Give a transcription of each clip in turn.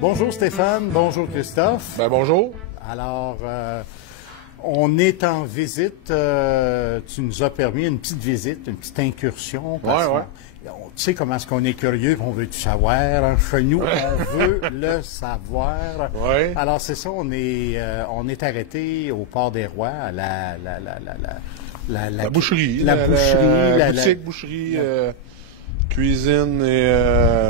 Bonjour Stéphane, bonjour Christophe. Ben bonjour. Alors, on est en visite. Tu nous as permis une petite visite, une petite incursion. Ouais. Tu sais comment est-ce qu'on est curieux, on veut tout savoir. Hein? Chez nous, on veut le savoir. Ouais. Alors, c'est ça, on est arrêté au Port des Rois, à la boucherie. La boucherie. La boutique, boucherie, cuisine et...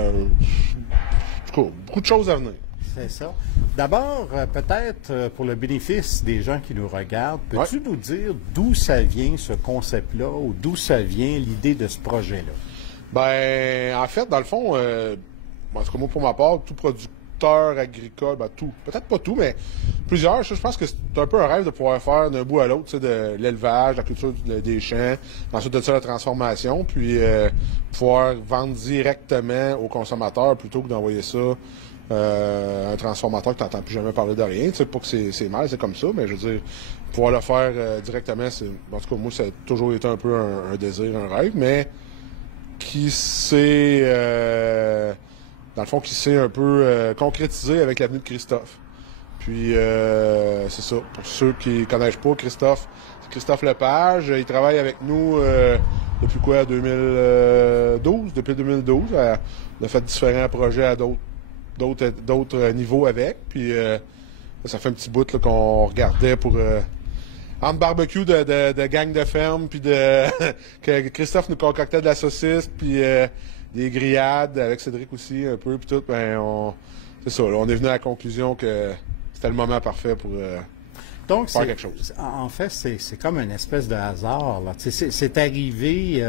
en tout cas, beaucoup de choses à venir. C'est ça. D'abord, peut-être pour le bénéfice des gens qui nous regardent, peux-tu nous dire d'où ça vient ce concept-là ou d'où ça vient l'idée de ce projet-là? Ben, en fait, dans le fond, en tout cas, moi, pour ma part, tout producteur agricole, ben tout, peut-être pas tout, mais plusieurs, je pense que c'est un peu un rêve de pouvoir faire d'un bout à l'autre, tu sais, de l'élevage, la culture des champs, ensuite de ça, la transformation, puis pouvoir vendre directement aux consommateurs plutôt que d'envoyer ça un transformateur que tu n'entends plus jamais parler de rien. Tu sais, pas que c'est mal, c'est comme ça, mais je veux dire, pouvoir le faire directement, en tout cas, moi, ça a toujours été un peu un désir, un rêve, mais qui s'est, dans le fond, qui s'est un peu concrétisé avec l'avenue de Christophe. Puis, c'est ça. Pour ceux qui ne connaissent pas, Christophe, c'est Christophe Lepage. Il travaille avec nous depuis quoi, 2012? Depuis 2012. On a fait différents projets à d'autres niveaux avec. Puis, ça fait un petit bout là, qu'on regardait pour... entre barbecue de gang de ferme, puis que Christophe nous concoctait de la saucisse, puis des grillades avec Cédric aussi un peu, puis tout. Ben c'est ça. Là, on est venu à la conclusion que c'était le moment parfait pour Donc, faire quelque chose. En fait, c'est comme une espèce de hasard. C'est arrivé.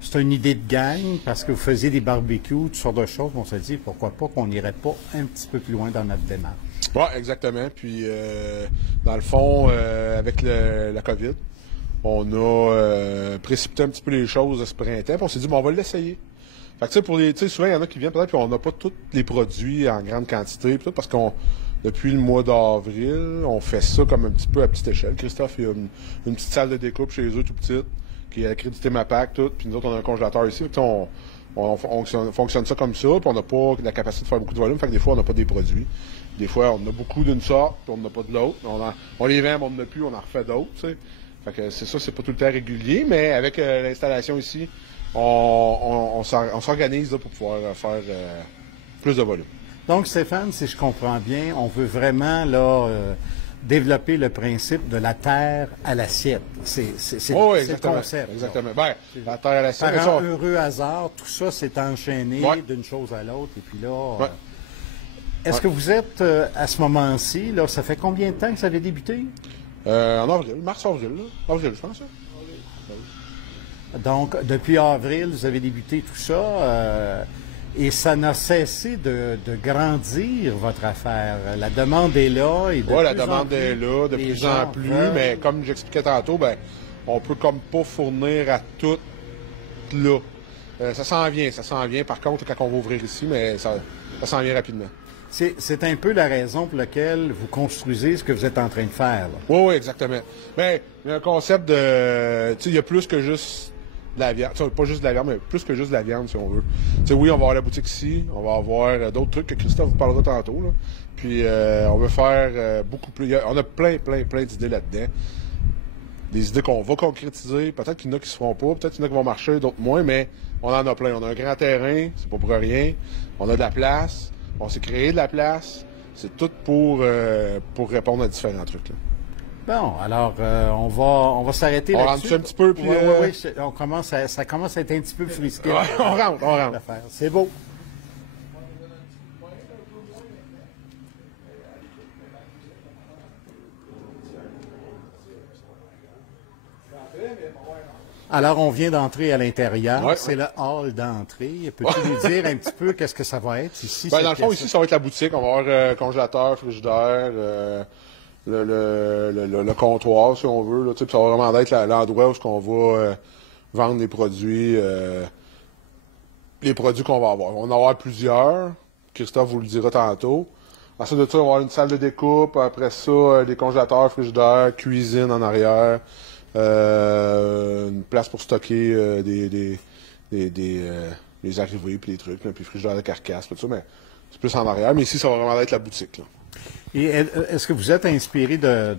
C'est une idée de gang parce que vous faisiez des barbecues, toutes sortes de choses. On s'est dit pourquoi pas qu'on n'irait pas un petit peu plus loin dans notre démarche. Oui, exactement. Puis, dans le fond, avec la COVID, on a précipité un petit peu les choses ce printemps. Puis on s'est dit, bon, on va l'essayer. Fait que, tu sais, souvent, il y en a qui viennent peut-être, puis on n'a pas tous les produits en grande quantité, puis tout, parce depuis le mois d'avril, on fait ça comme un petit peu à petite échelle. Christophe, il y a une petite salle de découpe chez eux, tout petite, qui a accrédité MAPAC, tout. Puis nous autres, on a un congélateur ici. Puis on fonctionne ça comme ça, puis on n'a pas la capacité de faire beaucoup de volume. Fait que des fois, on n'a pas des produits. Des fois, on a beaucoup d'une sorte, puis on n'a pas de l'autre. On les vend, mais on n'en a plus, on en refait d'autres, tu sais. Fait que c'est ça, c'est pas tout le temps régulier, mais avec l'installation ici, on s'organise là, pour pouvoir faire plus de volume. Donc, Stéphane, si je comprends bien, on veut vraiment là développer le principe de la terre à l'assiette. C'est le concept. Exactement. Ben, la terre à l'assiette. Par un heureux hasard, tout ça s'est enchaîné d'une chose à l'autre. Et puis là, est-ce que vous êtes à ce moment-ci, là, ça fait combien de temps que ça avait débuté? En avril, mars-avril, là. Avril, je pense. Donc, depuis avril, vous avez débuté tout ça. Et ça n'a cessé de grandir, votre affaire. La demande est là. Oui, la demande est là, de plus en plus. Mais comme j'expliquais tantôt, ben, on peut comme pas fournir à tout là. Ça s'en vient. Par contre, quand on va ouvrir ici, mais ça s'en vient rapidement. C'est un peu la raison pour laquelle vous construisez ce que vous êtes en train de faire. Oui, exactement. Mais il y a un concept de... Tu sais, il y a plus que juste de la viande. Pas juste de la viande, mais plus que juste de la viande, si on veut. Tu sais, oui, on va avoir la boutique ici. On va avoir d'autres trucs que Christophe vous parlera tantôt. Là. Puis, on veut faire beaucoup plus... On a plein d'idées là-dedans. Des idées qu'on va concrétiser. Peut-être qu'il y en a qui se feront pas. Peut-être qu'il y en a qui vont marcher, d'autres moins. Mais on en a plein. On a un grand terrain. C'est pas pour rien. On a de la place. On s'est créé de la place. C'est tout pour répondre à différents trucs. Là. Bon, alors, on va s'arrêter là-dessus. On rentre un petit peu, puis... Oui, ça commence à être un petit peu frisqué. Ouais, on rentre. C'est beau. Alors, on vient d'entrer à l'intérieur. Ouais, c'est le hall d'entrée. Peux-tu nous dire un petit peu qu'est-ce que ça va être ici? Ben, dans le fond, ici, ça va être la boutique. On va avoir congélateur, frigidaire, le comptoir, si on veut. Là, puis ça va vraiment être l'endroit où on va vendre les produits qu'on va avoir. On va en avoir plusieurs. Christophe vous le dira tantôt. Ensuite de ça, on va avoir une salle de découpe. Après ça, des congélateurs, frigidaires, cuisine en arrière. Une place pour stocker les arrivées, puis les trucs, là, puis frigidaire de carcasse, tout ça, mais c'est plus en arrière. Mais ici, ça va vraiment être la boutique, là. Et est-ce que vous êtes inspiré de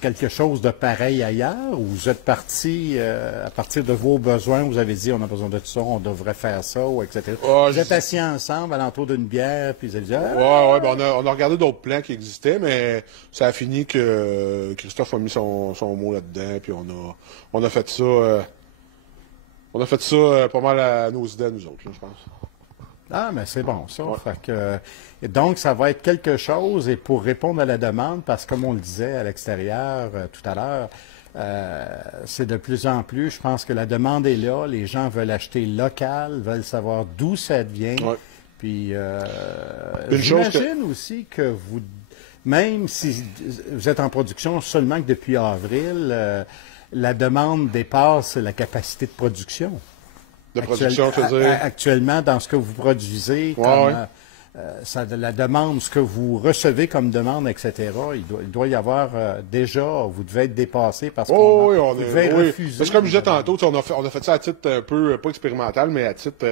quelque chose de pareil ailleurs, ou vous êtes parti à partir de vos besoins, vous avez dit on a besoin de ça, on devrait faire ça, ou etc. Vous êtes assis ensemble alentour d'une bière, puis vous avez dit ouais, ben on a regardé d'autres plans qui existaient, mais ça a fini que Christophe a mis son mot là-dedans, puis on a fait ça. On a fait ça pas mal à nos idées, nous autres, là, je pense. Ah, mais c'est bon, ça. Ouais. Fait que, et donc, ça va être quelque chose, et pour répondre à la demande, parce que comme on le disait à l'extérieur tout à l'heure, c'est de plus en plus, je pense que la demande est là, les gens veulent acheter local, veulent savoir d'où ça vient. Ouais. Puis, j'imagine aussi que vous, même si vous êtes en production seulement que depuis avril, la demande dépasse la capacité de production. De production, je veux dire. Actuellement, dans ce que vous produisez, la demande, ce que vous recevez comme demande, etc., il doit y avoir déjà, vous devez être dépassé parce qu'on vous devez refuser. Parce que comme je disais tantôt, on a fait ça à titre un peu, pas expérimental, mais à titre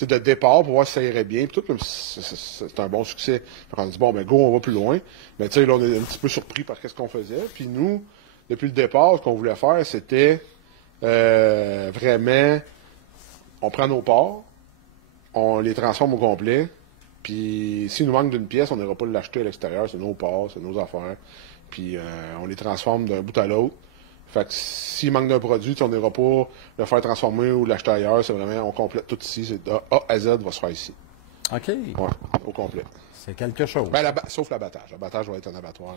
de départ pour voir si ça irait bien. Puis tout, c'est un bon succès. On a dit, bon, ben go, on va plus loin. Mais tu sais, là, on est un petit peu surpris par ce qu'on faisait. Puis nous, depuis le départ, ce qu'on voulait faire, c'était vraiment... On prend nos parts, on les transforme au complet, puis s'il nous manque d'une pièce, on n'ira pas l'acheter à l'extérieur, c'est nos parts, c'est nos affaires, puis on les transforme d'un bout à l'autre. Fait que s'il manque d'un produit, on n'ira pas le faire transformer ou l'acheter ailleurs, c'est vraiment, on complète tout ici, c'est de A à Z va se faire ici. OK. Ouais, au complet. C'est quelque chose. Ben, sauf l'abattage. L'abattage va être un abattoir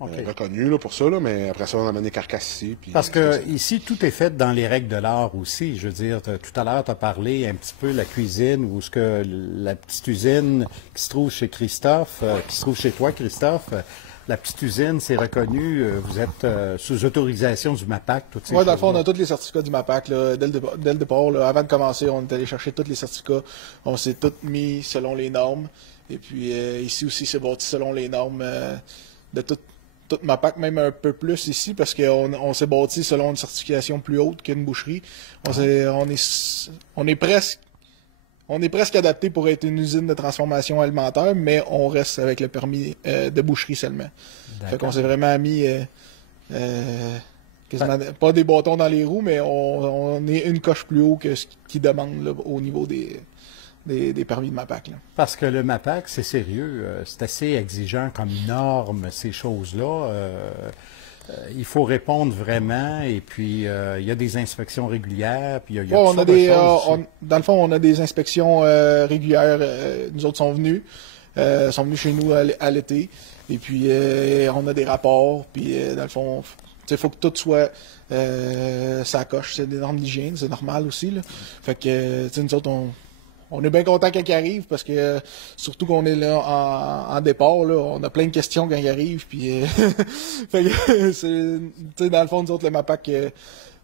reconnu là, pour ça, là, mais après ça, on amène des carcasses ici. Puis, parce que ici, tout est fait dans les règles de l'art aussi. Je veux dire, tout à l'heure, tu as parlé un petit peu de la cuisine ou ce que la petite usine qui se trouve chez Christophe, qui se trouve chez toi, Christophe. La petite usine, c'est reconnu. Vous êtes sous autorisation du MAPAC, toutes ces choses. Oui, dans le fond, on a tous les certificats du MAPAC. Là, dès le départ, là, avant de commencer, on est allé chercher tous les certificats. On s'est tous mis selon les normes. Et puis ici aussi, c'est bâti selon les normes de toute MAPAC, même un peu plus ici, parce qu'on s'est bâti selon une certification plus haute qu'une boucherie. On est presque adapté pour être une usine de transformation alimentaire, mais on reste avec le permis de boucherie seulement. Fait qu'on s'est vraiment mis quasiment, pas des bâtons dans les roues, mais on est une coche plus haut que ce qu'ils demandent là, au niveau des permis de MAPAC. Là. Parce que le MAPAC, c'est sérieux, c'est assez exigeant comme norme, ces choses-là. Il faut répondre vraiment, et puis il y a des inspections régulières, puis il y a dans le fond, on a des inspections régulières. Nous autres sont venus chez nous à l'été, et puis on a des rapports, puis dans le fond, il faut que tout soit ça coche, c'est des normes d'hygiène, c'est normal aussi. Là. Fait que nous autres, on est bien content quand il arrive parce que surtout qu'on est là en départ, là, on a plein de questions quand il arrive. Puis, fait que, dans le fond, nous autres, le MAPAC,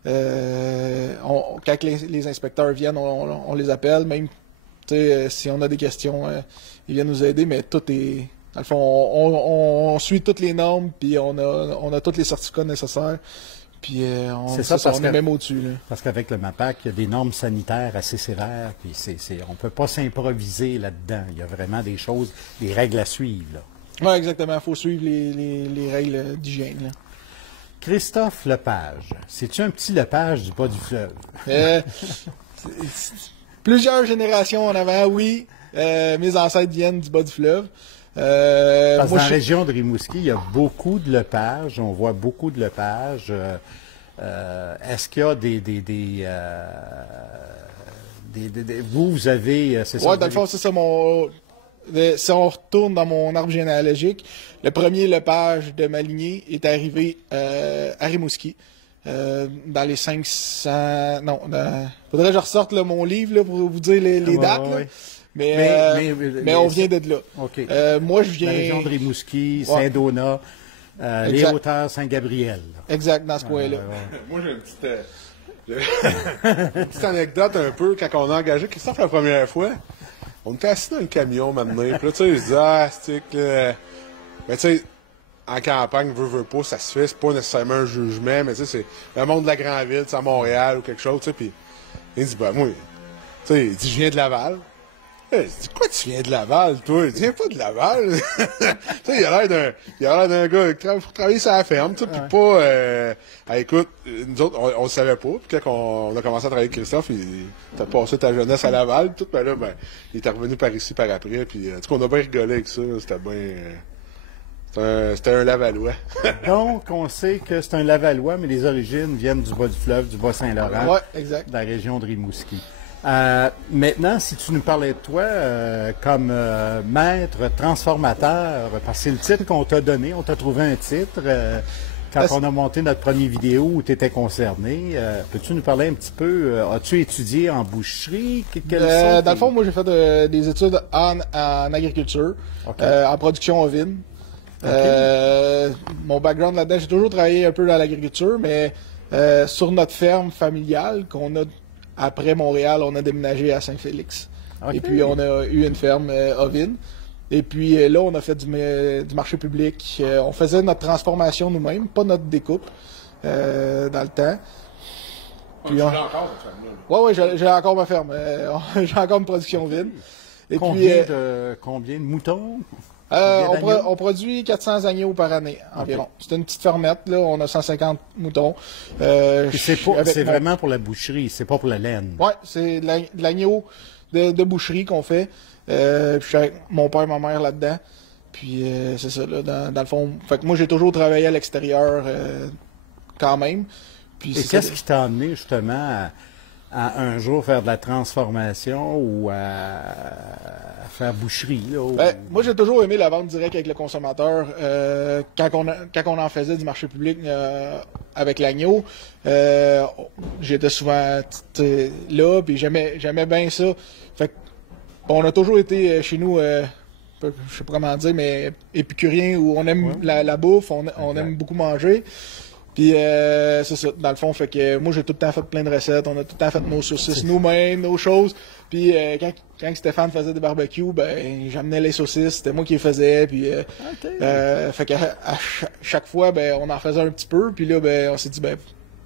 quand les inspecteurs viennent, on les appelle. Même si on a des questions, ils viennent nous aider, mais tout est. Dans le fond, on suit toutes les normes, puis on a tous les certificats nécessaires. Puis on est même au-dessus. Là. Parce qu'avec le MAPAC, il y a des normes sanitaires assez sévères, puis on ne peut pas s'improviser là-dedans. Il y a vraiment des choses, des règles à suivre. Oui, exactement. Il faut suivre les règles d'hygiène. Là. Christophe Lepage, c'est-tu un petit Lepage du bas du fleuve? Plusieurs générations en avant, oui. Mes ancêtres viennent du bas du fleuve. Parce que dans la région de Rimouski, il y a beaucoup de Lepage, on voit beaucoup de Lepage. Est-ce qu'il y a vous avez... Oui, dans le fond, c'est ça si on retourne dans mon arbre généalogique, le premier Lepage de ma lignée est arrivé à Rimouski. Dans les 500... Non, faudrait que je ressorte là, mon livre là, pour vous dire les dates. Là. Mais on vient de là. Okay. Moi, je viens... La région de Rimouski, Saint-Donat, les hauteurs Saint-Gabriel. Exact, dans ce coin-là. Moi, j'ai une petite anecdote un peu. Quand on a engagé Christophe la première fois, on était assis dans le camion maintenant. Puis là, tu sais, je dis, mais tu sais, en campagne, veut pas, ça se fait. C'est pas nécessairement un jugement, mais tu sais, c'est le monde de la grande ville, à Montréal ou quelque chose, tu sais. Puis il dit, ben moi, tu sais, il dit, je viens de Laval. Il dit, quoi, tu viens de Laval, toi? Il dit, viens pas de Laval. Tu sais, il a l'air d'un gars qui travailler sur la ferme, tu sais, pis pas, écoute, nous autres, on le savait pas. Puis quand on a commencé à travailler avec Christophe, t'as passé ta jeunesse à Laval, tout, ben là, il est revenu par ici, par après, puis en tout cas, on a bien rigolé avec ça, c'était bien, c'était un Lavallois. Donc, on sait que c'est un Lavallois, mais les origines viennent du bas du fleuve, du Bas-Saint-Laurent. Ouais, exact. De la région de Rimouski. Maintenant, si tu nous parlais de toi comme maître transformateur, parce que c'est le titre qu'on t'a donné, on t'a trouvé un titre quand on a monté notre première vidéo où tu étais concerné. Peux-tu nous parler un petit peu, as-tu étudié en boucherie? Dans le fond, moi j'ai fait des études en agriculture, en production ovine. Mon background là-dedans, j'ai toujours travaillé un peu dans l'agriculture, mais sur notre ferme familiale qu'on a après Montréal, on a déménagé à Saint-Félix. Et puis on a eu une ferme ovine. Et puis là, on a fait du marché public. On faisait notre transformation nous-mêmes, pas notre découpe dans le temps. Puis tu l'as encore, cette ferme-là? Ouais, j'ai encore ma ferme. J'ai encore une production ovine. Et combien de moutons? On produit 400 agneaux par année environ. C'est une petite fermette, là, on a 150 moutons. C'est vraiment pour la boucherie, c'est pas pour la laine. Oui, c'est de l'agneau de boucherie qu'on fait. Puis je suis avec mon père et ma mère là-dedans. Puis c'est ça, là, dans le fond. Fait que moi, j'ai toujours travaillé à l'extérieur quand même. Puis et qu'est-ce qui t'a amené justement à un jour faire de la transformation ou à faire boucherie? Là, moi, j'ai toujours aimé la vente directe avec le consommateur. Quand on en faisait du marché public avec l'agneau, j'étais souvent là, puis j'aimais bien ça. Fait que, on a toujours été chez nous, je sais pas comment dire, mais épicuriens, où on aime la bouffe, on aime beaucoup manger. Puis c'est ça, dans le fond, fait que moi j'ai tout le temps fait plein de recettes, on a tout le temps fait nos saucisses nous-mêmes, nos choses. Puis quand Stéphane faisait des barbecues, ben j'amenais les saucisses, c'était moi qui les faisais. Puis fait que à chaque fois, ben on en faisait un petit peu. Puis là, ben on s'est dit, ben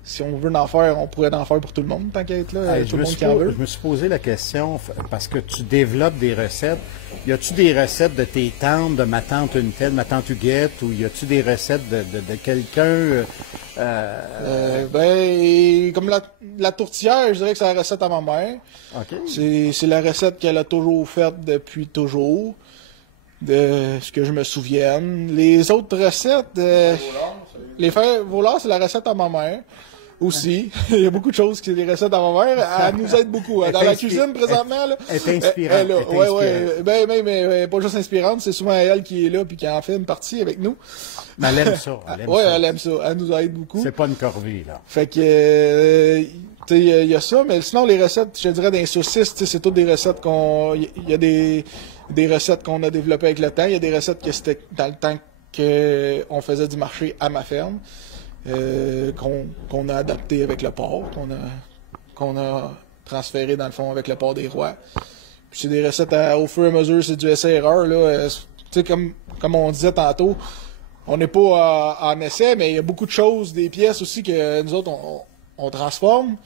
si on veut en faire, on pourrait en faire pour tout le monde, tant qu'à être là, tout le monde qui en veut. Je me suis posé la question, parce que tu développes des recettes. Y a-tu des recettes de tes tantes, de ma tante une telle, ma tante Huguette, ou y a-tu des recettes de quelqu'un? Comme la tourtière, je dirais que c'est la recette à ma mère. Okay. C'est la recette qu'elle a toujours faite depuis toujours, de ce que je me souvienne. Les autres recettes, les fers Vollard, c'est la recette à ma mère. Aussi. Il y a beaucoup de choses qui sont des recettes à ma mère. Elle nous aide beaucoup. Dans la cuisine, présentement, là. Elle est inspirante. Mais pas juste inspirante, c'est souvent elle qui est là puis qui en fait une partie avec nous. Mais elle aime ça. Elle aime ça. Elle nous aide beaucoup. C'est pas une corvée, là. Fait que, il y a ça, mais sinon, les recettes, je dirais, des saucisses, c'est toutes des recettes il y a des recettes qu'on a développées avec le temps. Il y a des recettes que c'était dans le temps qu'on faisait du marché à ma ferme. Qu'on a adapté avec le porc, qu'on a transféré dans le fond avec le porc des rois. Puis c'est des recettes au fur et à mesure, c'est du essai-erreur, là. Tu sais, comme on disait tantôt, on n'est pas en essai, mais il y a beaucoup de choses, des pièces aussi que nous autres, on transforme,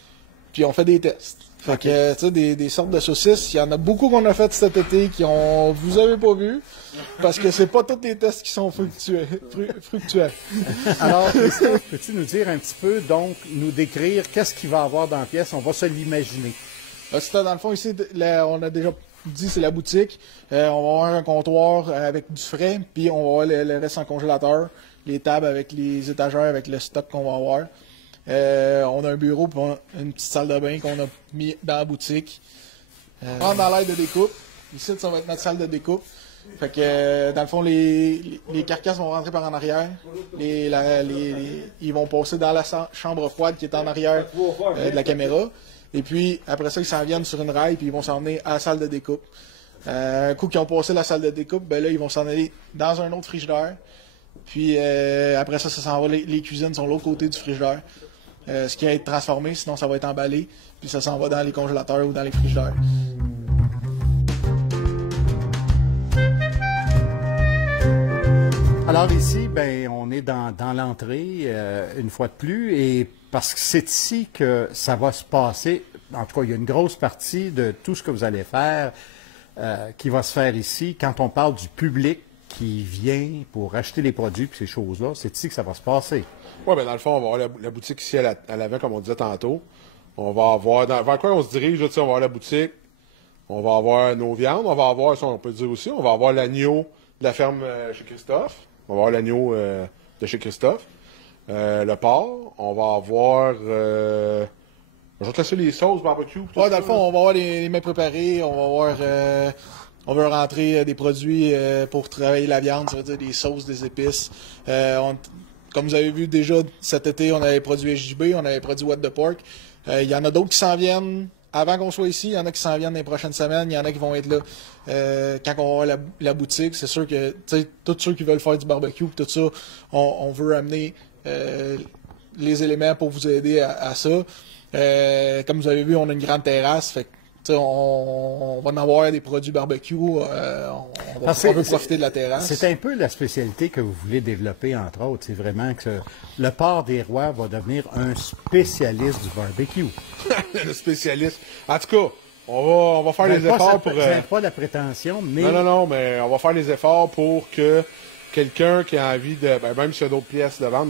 puis on fait des tests. Fait que, tu sais, des sortes de saucisses, il y en a beaucoup qu'on a fait cet été vous avez pas vu, parce que c'est pas tous les tests qui sont fructueux. Alors, Christophe, peux-tu nous dire un petit peu, donc, nous décrire qu'est-ce qu'il va y avoir dans la pièce? On va se l'imaginer. Dans le fond, ici, on a déjà dit, c'est la boutique. On va avoir un comptoir avec du frais, puis on va avoir le reste en congélateur, les tables avec les étagères, avec le stock qu'on va avoir. On a un bureau puis une petite salle de bain qu'on a mis dans la boutique. On rentre dans l'aire de découpe. Ici, ça va être notre salle de découpe. Fait que dans le fond, les carcasses vont rentrer par en arrière. Ils vont passer dans la chambre froide qui est en arrière de la caméra. Et puis après ça, ils s'en viennent sur une rail puis ils vont s'en venir à la salle de découpe. Un coup qu'ils ont passé la salle de découpe, ben là, ils vont s'en aller dans un autre frigidaire. Puis après ça s'en va. Les cuisines sont de l'autre côté du frigidaire. Ce qui va être transformé, sinon ça va être emballé, puis ça s'en va dans les congélateurs ou dans les frigidaires. Alors ici, ben, on est dans l'entrée, une fois de plus, et parce que c'est ici que ça va se passer. En tout cas, il y a une grosse partie de tout ce que vous allez faire qui va se faire ici. Quand on parle du public qui vient pour acheter les produits et ces choses-là, c'est ici que ça va se passer. Oui, ben dans le fond, on va avoir la boutique ici à l'avant, comme on disait tantôt. On va avoir, vers quoi on se dirige, là, on va avoir la boutique, on va avoir nos viandes, on va avoir, ça on peut dire aussi, on va avoir l'agneau de la ferme chez Christophe, on va avoir l'agneau de chez Christophe, le porc, on va avoir, je vais te laisser les sauces barbecue. Ouais, dans le fond, on va avoir les mets préparés, on va avoir, on veut rentrer des produits pour travailler la viande, ça veut dire des sauces, des épices. Comme vous avez vu déjà cet été, on avait produit SJB, on avait produit What the Pork. Il y en a d'autres qui s'en viennent avant qu'on soit ici, il y en a qui s'en viennent dans les prochaines semaines, il y en a qui vont être là quand on va avoir la boutique. C'est sûr que tous ceux qui veulent faire du barbecue, tout ça, on veut amener les éléments pour vous aider à ça. Comme vous avez vu, on a une grande terrasse, fait que on va en avoir des produits barbecue, on veut profiter de la terrasse. C'est un peu la spécialité que vous voulez développer, entre autres. C'est vraiment que le Port des Rois va devenir un spécialiste du barbecue. Le spécialiste. En tout cas, on va faire les efforts pour... J'ai pas la prétention, mais... Non, mais on va faire les efforts pour que quelqu'un qui a envie de... Ben, même s'il y a d'autres pièces de viande,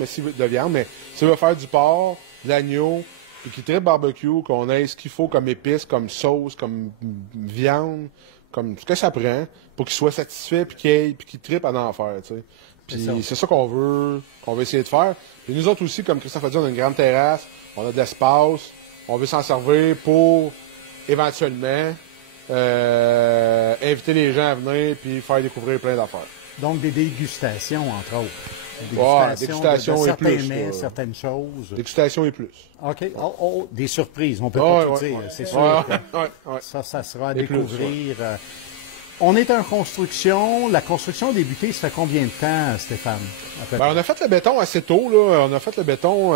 mais s'il veut faire du porc, de l'agneau, puis qui tripe barbecue, qu'on ait ce qu'il faut comme épices, comme sauce, comme viande, comme ce que ça prend, pour qu'il soit satisfait, puis qu'il tripe à en faire, tu sais. Puis c'est ça qu'on veut essayer de faire. Puis nous autres aussi, comme Christophe a dit, on a une grande terrasse, on a de l'espace, on veut s'en servir pour, éventuellement, inviter les gens à venir, puis faire découvrir plein d'affaires. Donc des dégustations, entre autres. Dégustation de et plus. Certains mets, certaines choses. Dégustation et plus. OK. Des surprises, on peut pas tout dire. C'est sûr que ça sera à découvrir. On est en construction. La construction a débuté, ça fait combien de temps, Stéphane? On a fait le béton assez tôt, là. On a fait le béton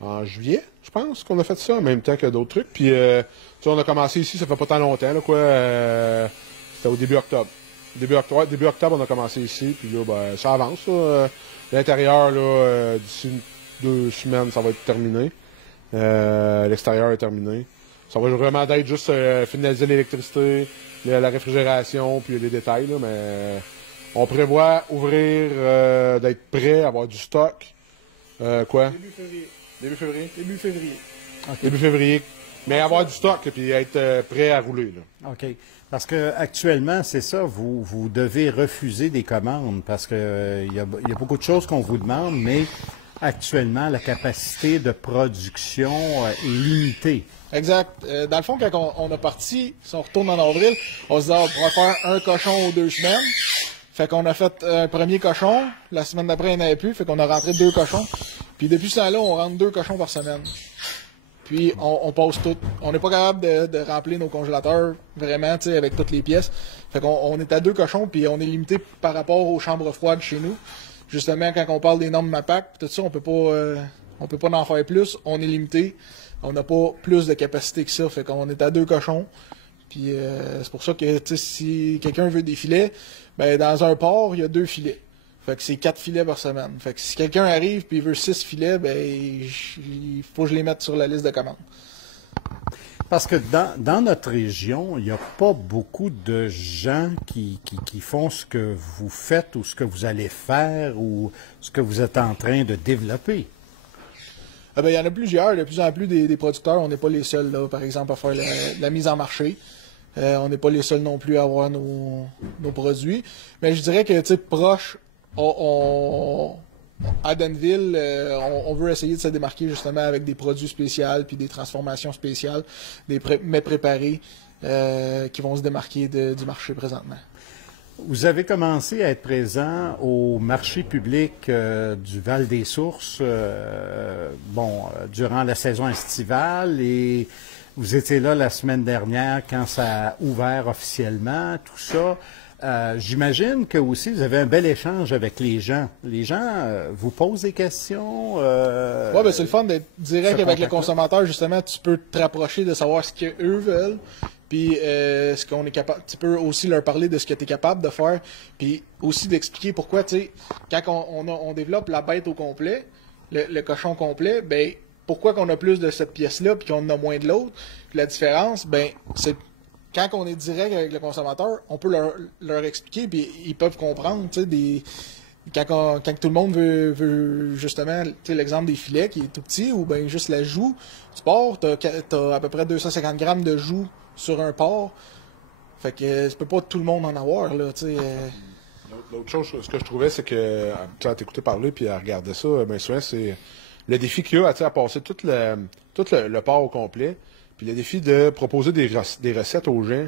en juillet, je pense qu'on a fait ça, en même temps que d'autres trucs. Puis, on a commencé ici, ça fait pas tant longtemps, là, quoi. C'était au début octobre. Début octobre, on a commencé ici, puis là, ben, ça avance. L'intérieur, là, d'ici 2 semaines, ça va être terminé. L'extérieur est terminé. Ça va vraiment d'être juste finaliser l'électricité, la réfrigération, puis les détails, là, mais on prévoit ouvrir, d'être prêt, avoir du stock. Quoi? Début février. Okay. Début février. Mais avoir du stock, puis être prêt à rouler, là. OK. Parce que actuellement, c'est ça, vous devez refuser des commandes parce que il y a beaucoup de choses qu'on vous demande, mais actuellement, la capacité de production est limitée. Exact. Dans le fond, quand on a parti, si on retourne en avril, on se dit, on pourra faire un cochon aux 2 semaines. Fait qu'on a fait un premier cochon. La semaine d'après, il n'y en avait plus. Fait qu'on a rentré 2 cochons. Puis depuis ce temps-là, on rentre 2 cochons par semaine. Puis on passe tout. On n'est pas capable de remplir nos congélateurs vraiment, tu sais, avec toutes les pièces. Fait qu'on est à 2 cochons, puis on est limité par rapport aux chambres froides chez nous. Justement, quand on parle des normes MAPAC, tout ça, on peut pas en faire plus. On est limité. On n'a pas plus de capacité que ça. Fait qu'on est à 2 cochons. Puis c'est pour ça que, tu sais, si quelqu'un veut des filets, ben dans un port, il y a 2 filets. Fait que c'est 4 filets par semaine. Fait que si quelqu'un arrive et il veut 6 filets, ben il faut que je les mette sur la liste de commandes. Parce que dans notre région, il n'y a pas beaucoup de gens qui font ce que vous faites ou ce que vous allez faire ou ce que vous êtes en train de développer. Ah ben, il y en a plusieurs, de plus en plus des producteurs. On n'est pas les seuls, là, par exemple, à faire la mise en marché. On n'est pas les seuls non plus à avoir nos produits. Mais je dirais que, tu sais, proche, à Danville, on veut essayer de se démarquer justement avec des produits spéciaux puis des transformations spéciales, des mets préparés qui vont se démarquer du marché présentement. Vous avez commencé à être présent au marché public du Val-des-Sources durant la saison estivale et vous étiez là la semaine dernière quand ça a ouvert officiellement, tout ça. J'imagine que aussi vous avez un bel échange avec les gens. Les gens vous posent des questions. Oui, ben c'est le fun d'être direct avec le consommateur. Justement, tu peux te rapprocher de savoir ce qu'eux veulent. puis ce qu'on est capable, tu peux aussi leur parler de ce que tu es capable de faire, puis aussi d'expliquer pourquoi, tu sais, quand on développe la bête au complet, le cochon complet, ben pourquoi qu'on a plus de cette pièce-là puis qu'on en a moins de l'autre. Puis la différence, ben c'est quand on est direct avec le consommateur, on peut leur expliquer puis ils peuvent comprendre, tu sais, quand tout le monde veut justement, tu sais, l'exemple des filets qui est tout petit, ou bien juste la joue du porc, t'as à peu près 250 grammes de joue sur un porc. Fait que tu peux pas tout le monde en avoir, là, tu sais. L'autre chose, ce que je trouvais, c'est que, à t'écouter parler puis à regarder ça, bien souvent, c'est le défi qu'il y a, à passer tout le porc au complet, puis le défi de proposer des recettes aux gens,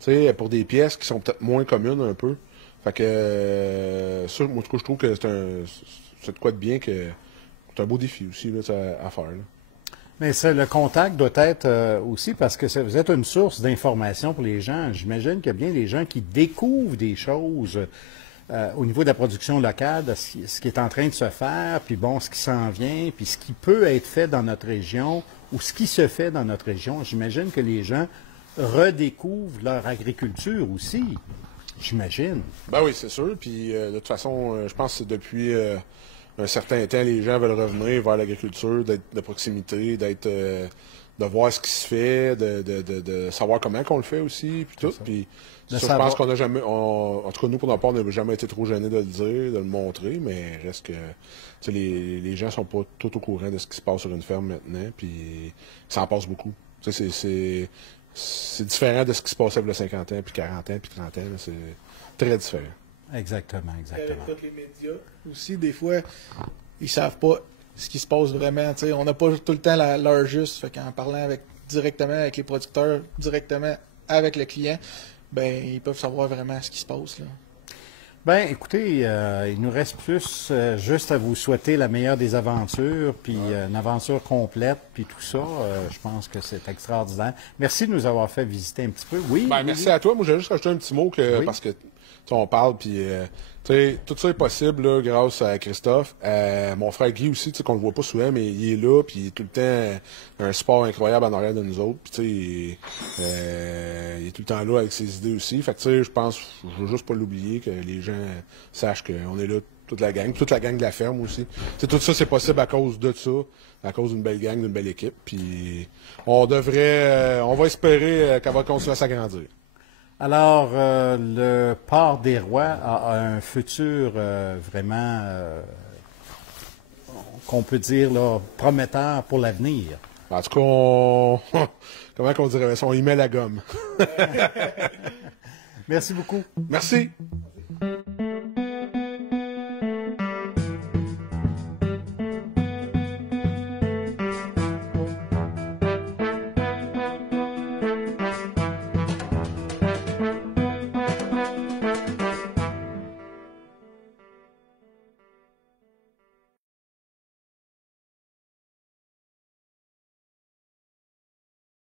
tu sais, pour des pièces qui sont peut-être moins communes un peu. Fait que ça, moi, en tout cas, je trouve que c'est de quoi de bien que c'est un beau défi aussi là, à faire. Là. Mais le contact doit être aussi parce que vous êtes une source d'information pour les gens. J'imagine qu'il y a bien des gens qui découvrent des choses au niveau de la production locale, de ce qui est en train de se faire, puis bon, ce qui s'en vient, puis ce qui peut être fait dans notre région ou ce qui se fait dans notre région. J'imagine que les gens redécouvrent leur agriculture aussi. J'imagine. Ben oui, c'est sûr. Puis de toute façon, je pense que depuis un certain temps, les gens veulent revenir vers l'agriculture, d'être de proximité, de voir ce qui se fait, de savoir comment qu'on le fait aussi, puis tout. Puis ça, je pense qu'on n'a jamais, en tout cas nous pour notre part, on n'a jamais été trop gênés de le dire, de le montrer, mais reste que les gens sont pas tout au courant de ce qui se passe sur une ferme maintenant, puis ça en passe beaucoup. C'est différent de ce qui se passait il y a 50 ans, puis 40 ans, puis 30 ans. Là, c'est très différent. Exactement. Avec tous les médias aussi, des fois, ils savent pas ce qui se passe vraiment. T'sais, on n'a pas tout le temps l'heure juste. Fait qu'en parlant directement avec les producteurs, directement avec le client, ben ils peuvent savoir vraiment ce qui se passe. Là. Ben, écoutez, il nous reste plus juste à vous souhaiter la meilleure des aventures, puis une aventure complète, puis tout ça. Je pense que c'est extraordinaire. Merci de nous avoir fait visiter un petit peu. Oui. Ben, merci à toi. Moi, j'ai juste rajouté un petit mot parce que on parle, puis tout ça est possible là, grâce à Christophe. Mon frère Guy aussi, qu'on le voit pas souvent, mais il est là, puis il est tout le temps un support incroyable en arrière de nous autres. Puis il est tout le temps là avec ses idées aussi. Fait que je pense, je veux juste pas l'oublier, que les gens sachent qu'on est là, toute la gang de la ferme aussi. Tout ça, c'est possible à cause de ça, à cause d'une belle gang, d'une belle équipe. Puis on va espérer qu'elle va continuer à s'agrandir. Alors, le Port des Rois a un futur vraiment, qu'on peut dire, là, prometteur pour l'avenir. En tout cas, comment qu'on dirait ça? On y met la gomme. Merci beaucoup. Merci.